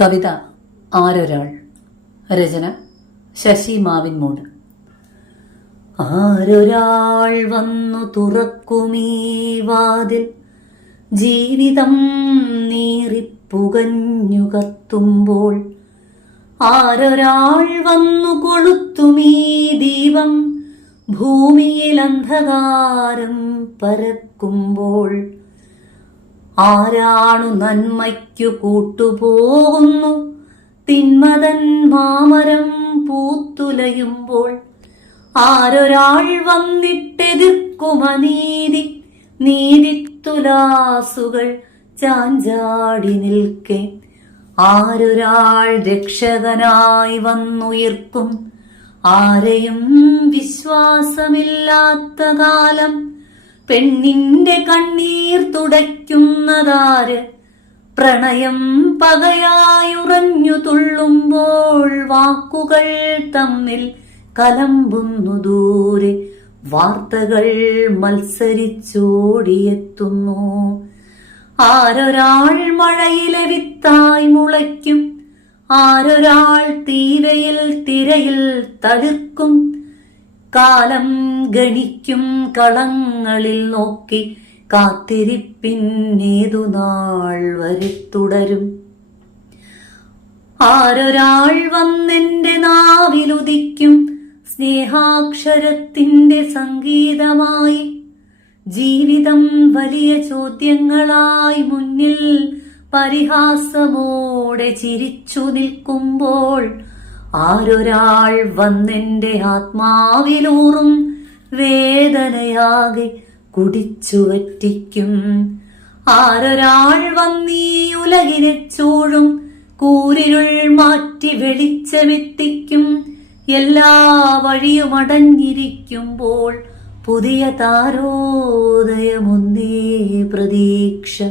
കവിത ആരൊരാൾ. രചന ശശി മാവിൻമൂട്. ആരൊരാൾ വന്നു തുറക്കുമീ വാതിൽ, ജീവിതം നീറിപ്പുകഞ്ഞു കത്തുമ്പോൾ. ആരൊരാൾ വന്നു കൊളുത്തുമീ ദീപം, ഭൂമിയിൽ അന്ധകാരം പരക്കുമ്പോൾ. ആരാണു നന്മയ്ക്കു കൂട്ടുപോകുന്നു, തിന്മതൻ മാമരം പൂത്തുലയുമ്പോൾ. ആരൊരാൾ വന്നിട്ടെതിർക്കുമനീതി, നീതിത്തുലാസുകൾ ചാഞ്ചാടി നിൽക്കെ. ആരൊരാൾ രക്ഷകനായി വന്നുയർക്കും, ആരെയും വിശ്വാസമില്ലാത്ത കാലം. പെണ്ണിന്റെ കണ്ണീർ തുടയ്ക്കുന്നതാര്, പ്രണയം പകയായുറഞ്ഞു തുള്ളുമ്പോൾ. വാക്കുകൾ തമ്മിൽ കലമ്പുന്നു ദൂരെ, വാർത്തകൾ മത്സരിച്ചോടിയെത്തുന്നു. ആരൊരാൾ മഴയിലെ വിത്തായി മുളയ്ക്കും, ആരൊരാൾ തീവയിൽ തിരയിൽ തളിർക്കും. കാലം ഗണിക്കും കളങ്ങളിൽ നോക്കി, കാത്തിരിപ്പിന്നേതു നാൾ വരെ തുടരും. ആരൊരാൾ വന്നെന്റെ നാവിലുദിക്കും, സ്നേഹാക്ഷരത്തിന്റെ സംഗീതമായി. ജീവിതം വലിയ ചോദ്യങ്ങളായി മുന്നിൽ പരിഹാസമോടെ ചിരിച്ചു നിൽക്കുമ്പോൾ. ആരൊരാൾ വന്നെന്റെ ആത്മാവിലൂറും വേദനയാകെ കുടിച്ചു വറ്റിക്കും. ആരൊരാൾ വന്നീ ഉലകിനെ ചൂഴും, കൂരിരുൾ മാറ്റി വെളിച്ചമെത്തിക്കും. എല്ലാ വഴിയും അടഞ്ഞിരിക്കുമ്പോൾ പുതിയ താരോദയമൊന്നേ പ്രതീക്ഷ.